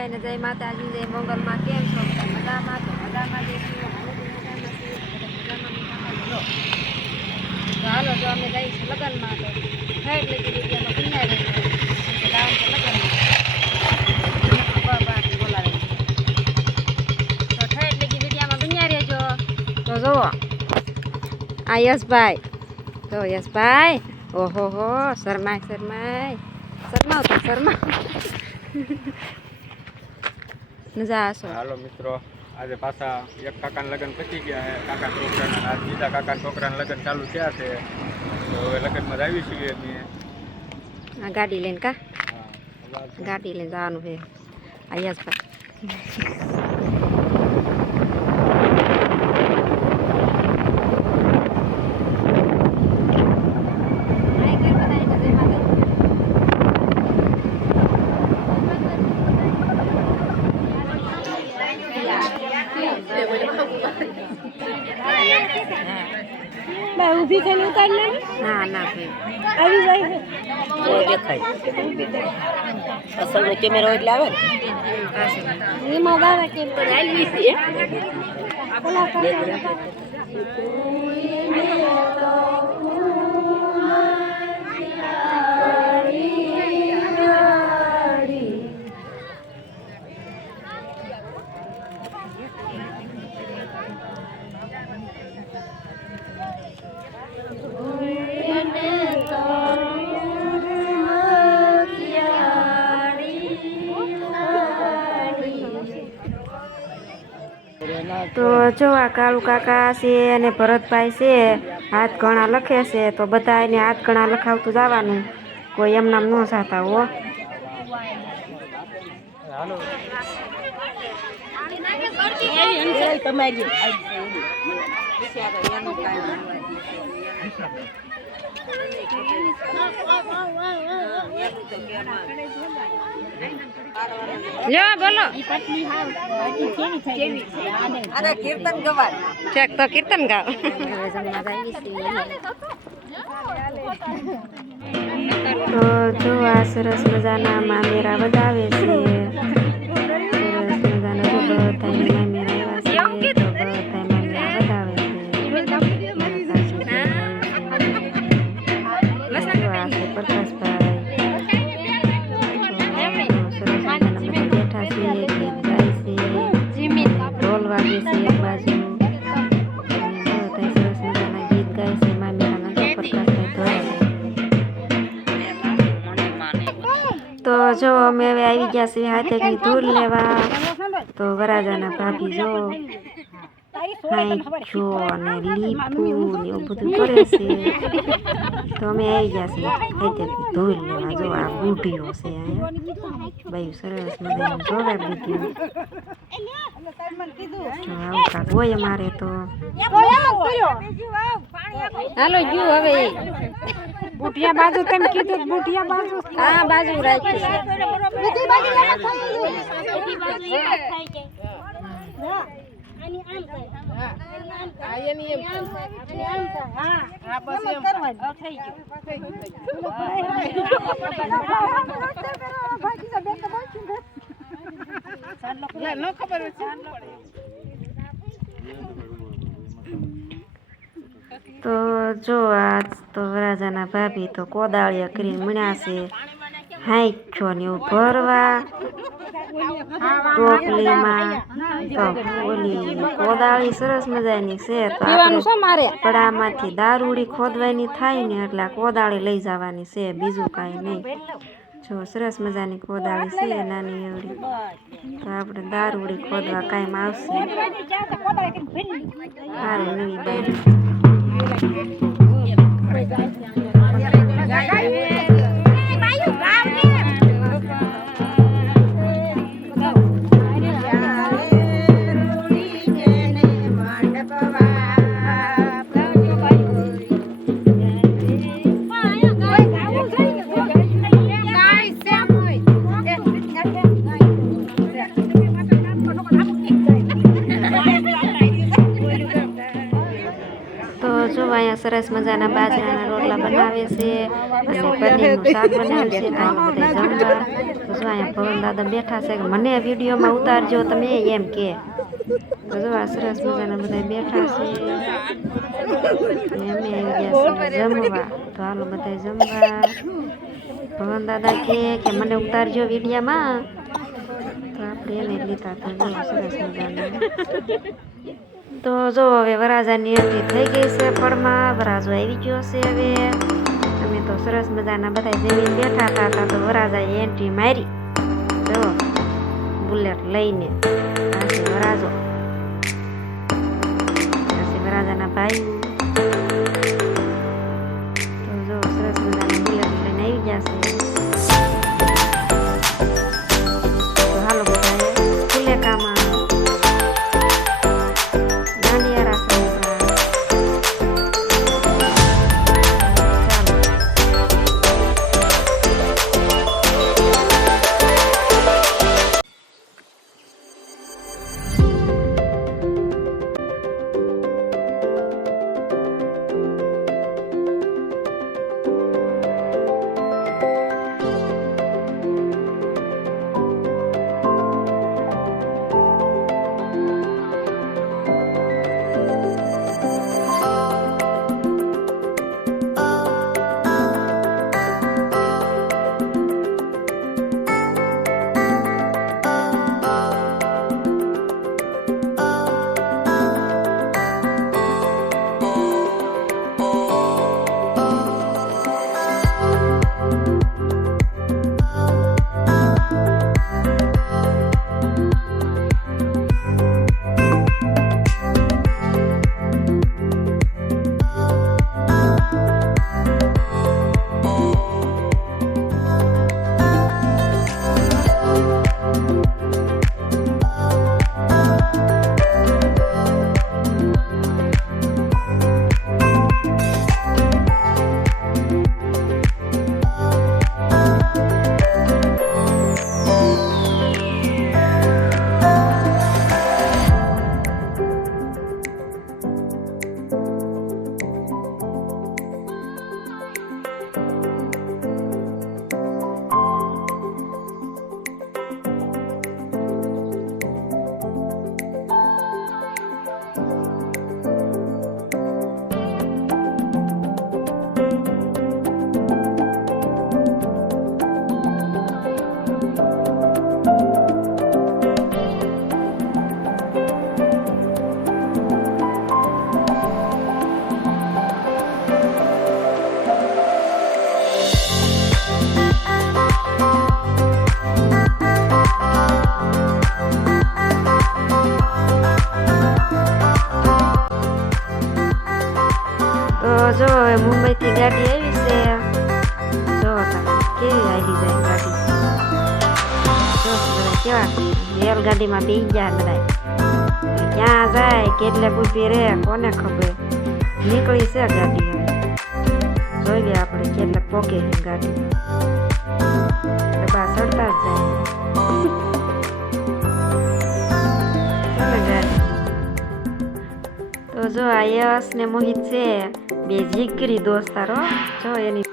બધાને જય માતાજી, જય મંગલમાં. કેમ છો બધા? મજામાં? તો મજામાં જઈશું. હાલો તો અમે જઈશું લગ્નમાં. તો થાય એટલે કે વિડીયોમાં પીના રહી જવાનું છે લગ્નમાં બોલાવે તો થાય એટલે કે વિડીયોમાં બન્યા રહેજો. તો જુઓ આ યશભાઈ, તો યશભાઈ, ઓહો હો, શરમાય શરમાવ તો શરમાવ. મજા આવશો. હાલો મિત્રો, આજે પાછા એક કાકાના લગ્ન પતી ગયા છે. કાકા છોકરાના આજ બીજા કાકા છોકરાના લગ્ન ચાલુ થયા છે. તો હવે લગ્નમાં આવી છીએ અમે. આ ગાડી લઈને ગાડી લઈને જવાનું છે. આ યશભાઈ ઊભી થઈને ઉતારી લે. ના ના આવી જાય દેખાય અસલનો કેમેરો એટલે આવે ને એમાં આવે કેમ તો આવી છે. તો જો આ કાળુ કાકા છે અને ભરતભાઈ છે, હાથ ઘણા લખે છે. તો બધા એને હાથ ઘણા લખાવતું જવાનું, કોઈ એમ નામ ન જાતા હો. બોલો કીર્તન ગવા ચેક તો કીર્તન ગાવ. તો જો આ સરસ મજાના મામેરા વધાવે છે. સરસ મજાના જો બધા મામેરા આવ્યા છે. તો બધા મામેરા વધાવે છે. તો જો અમે હવે આવી ગયા છીએ હાથેની ધૂળ લેવા. તો વરાજાના ભાભી જો જો અને લીપું ને એવું બધું કરે છે. તો અમે આવી ગયા છીએ હાથેની ધૂળ લેવા. જો આ બુઢીઓ છે અહીંયા બાયું સરસ મજાનું જોવે બુઢીઓ. આવું કાક હોય અમારે તો. હાલો ગયું હવે બુટિયા બાજુ તેમ કીધું. બુટિયા બાજુ હા બાજુ રાખી તો જો આજ તો વરાજાના ભાભી તો કોદાળિયા કરીને મળ્યા છે. હાંખ્યો ને એવું ભરવા ટોપલીમાં. તો ઓલી કોદાળી સરસ મજાની છે. તો આપણે પડામાંથી દારૂડી ખોદવાની થાય ને એટલે કોદાળી લઈ જવાની છે, બીજું કાંઈ નહીં. જો સરસ મજાની કોદાળી છે નાની એવડી. તો આપણે દારૂડી ખોદવા કાંઈ આવશે. સારી નવી બાઈ. સરસ મજાના બાજરાના રોટલા બનાવે છે અને પનીરનું શાક બનાવે છે. અહીંયા બધા જમવા. તો જો અહીંયા ભવન દાદા બેઠા છે કે મને વિડીયોમાં ઉતારજો તમે એમ કે. તો જો આ સરસ મજાના બધા બેઠા છે. અમે આવી ગયા છે જમવા. તો હાલો બધા જમવા. ભવન દાદા કે મને ઉતારજો વિડીયામાં. તો આપણે એને લીધા તો જો સરસ મજાના. તો જો હવે વરાજાની એન્ટ્રી થઈ ગઈ છે પડમાં. વરાજો આવી ગયો છે હવે. અમે તો સરસ મજાના બધા જમીન બેઠા હતા તો વરાજાએ એન્ટ્રી મારી. જો બુલેટ લઈને આ છે વરાજો. આ છે વરાજાના ભાઈ. તો જો સરસ મજાના બુલેટ લઈને આવી ગયા છે. તો હાલો બધા ફુલેકામાં જો હવે મુંબઈથી ગાડી આવી છે. જો કેવી આવી જાય ગાડી. જો બધા કેવા રેલગાડીમાં બેસી ગયા બધા. ક્યાં જાય કેટલે ઊભી રહે કોને ખબર. નીકળી છે ગાડી હવે. જોઈએ આપણે કેટલે પોકે છે ગાડી. બા ચડતા જ જાય ગાડી. તો જો આ યશ ને મોહિત છે બે જીગરી દોસ્તારો. જો એની